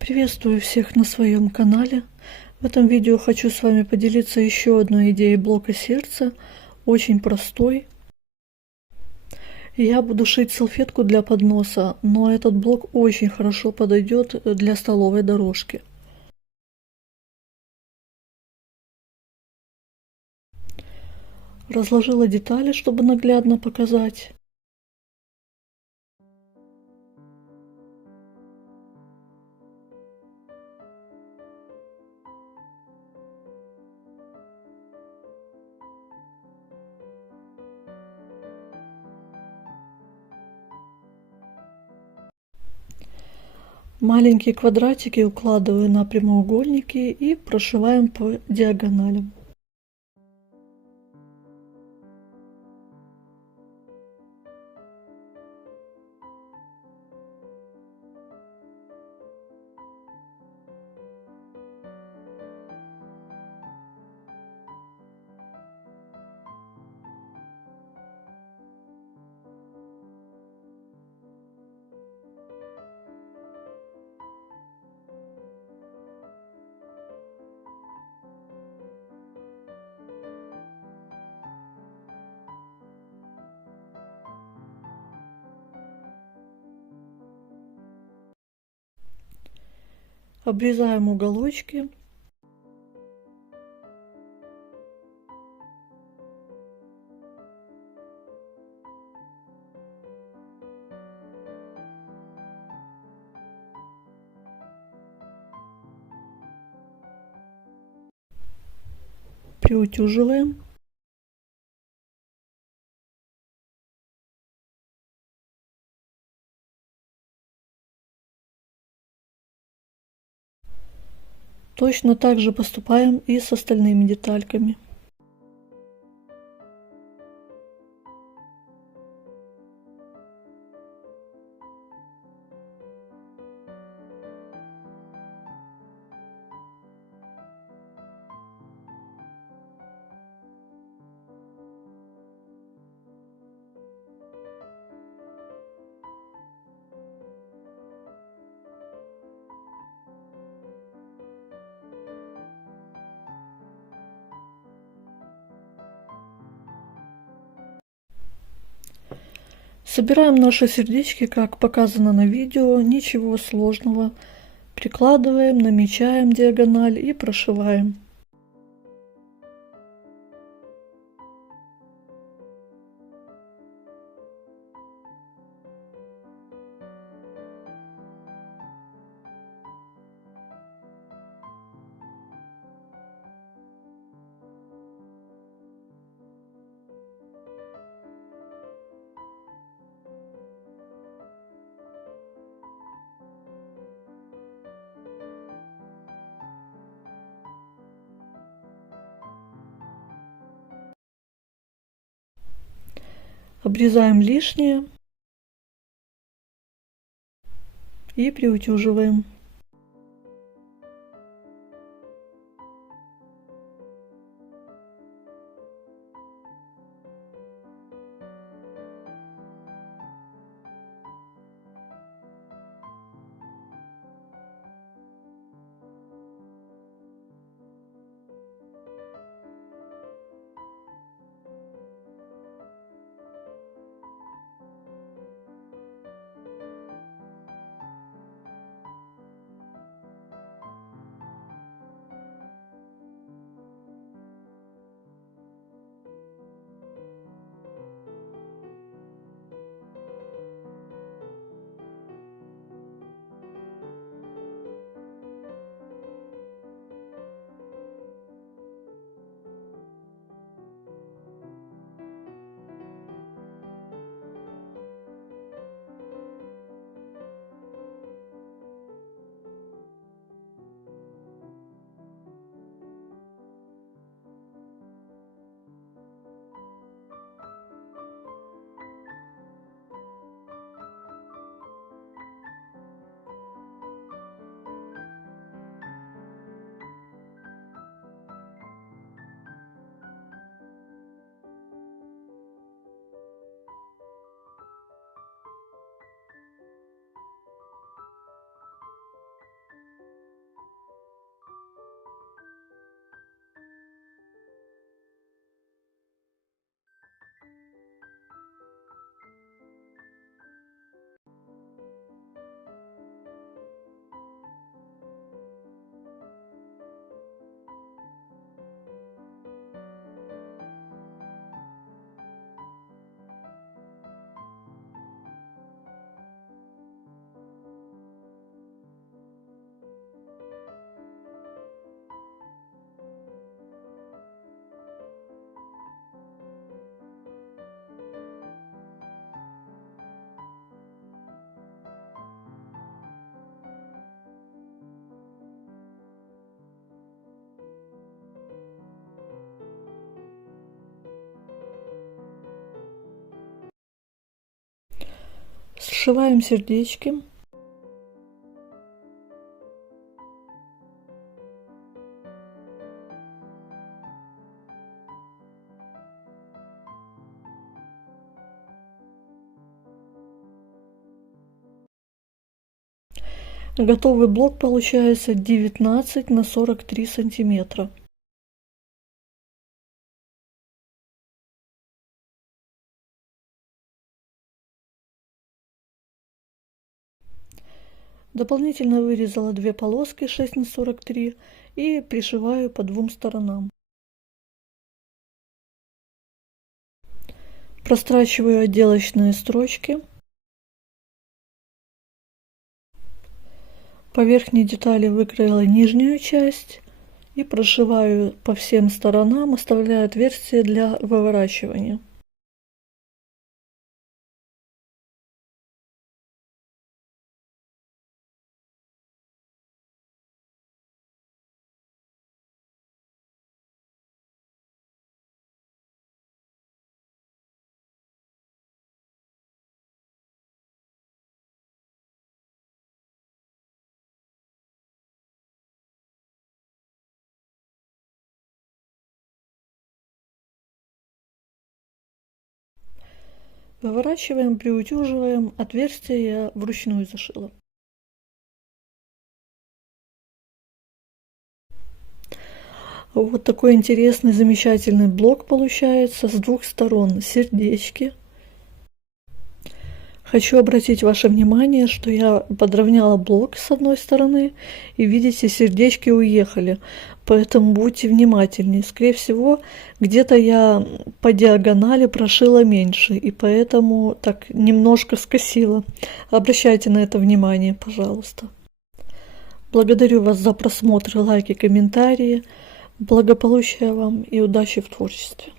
Приветствую всех на своем канале. В этом видео хочу с вами поделиться еще одной идеей блока сердца, очень простой. Я буду шить салфетку для подноса, но этот блок очень хорошо подойдет для столовой дорожки. Разложила детали, чтобы наглядно показать. Маленькие квадратики укладываю на прямоугольники и прошиваем по диагоналям. Обрезаем уголочки. Приутюживаем. Точно так же поступаем и с остальными детальками. Собираем наши сердечки, как показано на видео, ничего сложного. Прикладываем, намечаем диагональ и прошиваем. Обрезаем лишнее и приутюживаем. Сшиваем сердечки. Готовый блок получается 19 на 43 сантиметра. Дополнительно вырезала 2 полоски 6 на 43 и пришиваю по 2 сторонам. Прострачиваю отделочные строчки. По верхней детали выкроила нижнюю часть и прошиваю по всем сторонам, оставляя отверстие для выворачивания. Выворачиваем, приутюживаем. Отверстие я вручную зашила. Вот такой интересный, замечательный блок получается с 2 сторон. Сердечки. Хочу обратить ваше внимание, что я подровняла блок с одной стороны, и видите, сердечки уехали. Поэтому будьте внимательнее. Скорее всего, где-то я по диагонали прошила меньше, и поэтому так немножко скосила. Обращайте на это внимание, пожалуйста. Благодарю вас за просмотр, лайки, комментарии. Благополучия вам и удачи в творчестве.